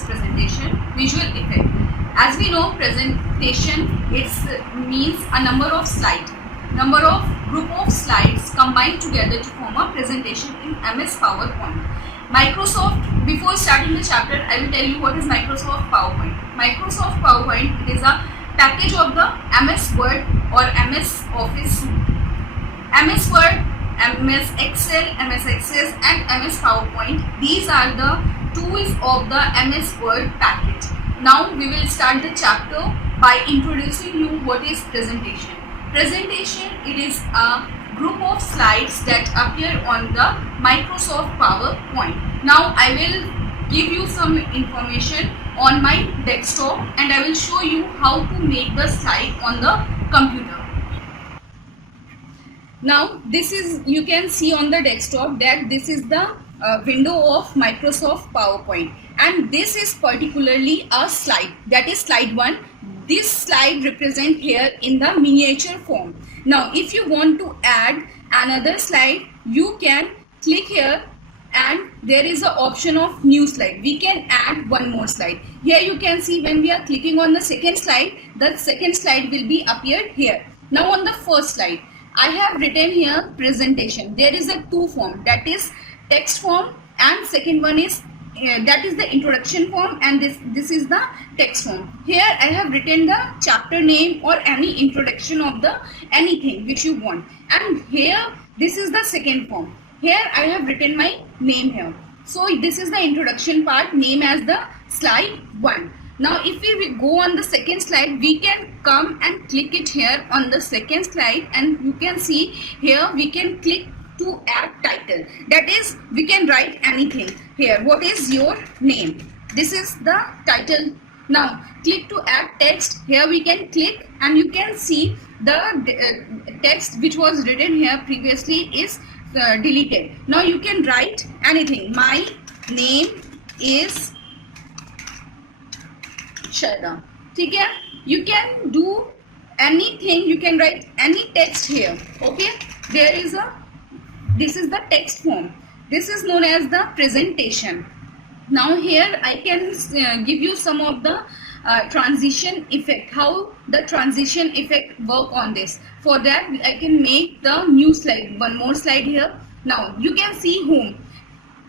is presentation, visual effect. As we know, presentation means a number of group of slides combined together to form a presentation in MS PowerPoint. Microsoft, before starting the chapter, I will tell you what is Microsoft PowerPoint. Microsoft PowerPoint is a package of the MS Word or MS Office, MS Word, MS Excel, MS Access and MS PowerPoint. These are the tools of the MS Word package. Now we will start the chapter by introducing you what is presentation. Presentation, it is a group of slides that appear on the Microsoft PowerPoint. Now I will give you some information on my desktop and I will show you how to make the slide on the computer. Now this is, you can see on the desktop that this is the window of Microsoft PowerPoint, and this is particularly a slide, that is slide 1. This slide represent here in the miniature form. Now if you want to add another slide, you can click here and there is an option of new slide. We can add one more slide. Here you can see when we are clicking on the second slide, the second slide will be appeared here. Now on the first slide, I have written here presentation. There is a two form, that is text form, and second one is that is the introduction form, and this is the text form. Here I have written the chapter name or any introduction of the anything which you want, and here this is the second form. Here I have written my name here. So this is the introduction part, name as the slide 1. Now if we go on the second slide, we can come and click it here on the second slide, and you can see here we can click to add title. That is, we can write anything here. What is your name? This is the title. Now click to add text. Here we can click and you can see the text which was written here previously is deleted. Now you can write anything. My name is Shraddha. Okay? You can do anything. You can write any text here. Okay? There is this is the text form. This is known as the presentation. Now here I can give you some of the transition effect, how the transition effect work on this. For that I can make the new slide, one more slide here. Now you can see home.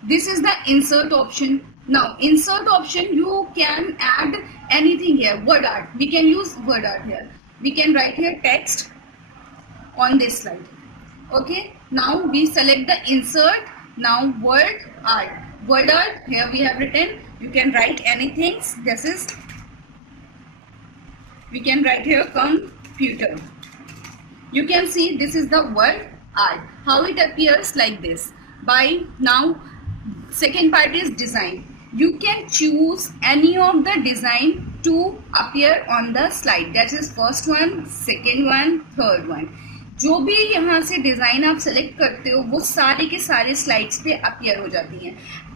This is the insert option. Now insert option, you can add anything here. Word art, we can use word art here. We can write here text on this slide. Okay, now we select the insert. Now word art, here we have written, you can write anything. This is, we can write here computer. You can see this is the word art, how it appears like this. By now second part is design. You can choose any of the design to appear on the slide. That is first one, second one, third one. जो भी यहाँ से design आप select करते हो वो सारे के सारे स्लाइड्स पे अपियर हो जाती हैं.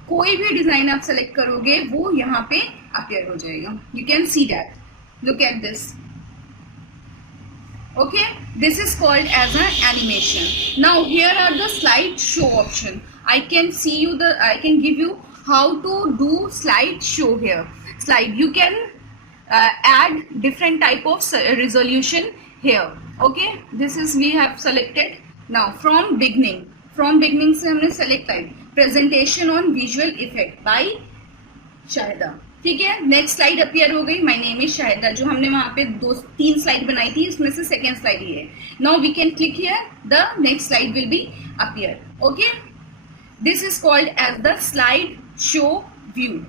कोई भी डिज़ाइन आप सेलेक्ट करोगे वो यहाँ पे अपियर हो जाएगा. You can see that. Look at this. Okay, this is called as an animation. Now here are the slide show option. I can give you how to do slide show here. Slide, you can add different type of resolution here. Okay, this is we have selected. Now from beginning से हमने select type presentation on visual effect by Shahida. ठीक है, next slide appear हो गई. My name is Shahida, जो हमने वहां पे 2-3 स्लाइड बनाई थी, इसमें से सेकेंड स्लाइड ये है. Now we can click here, the next slide will be appear. Okay, this is called as the slide show view.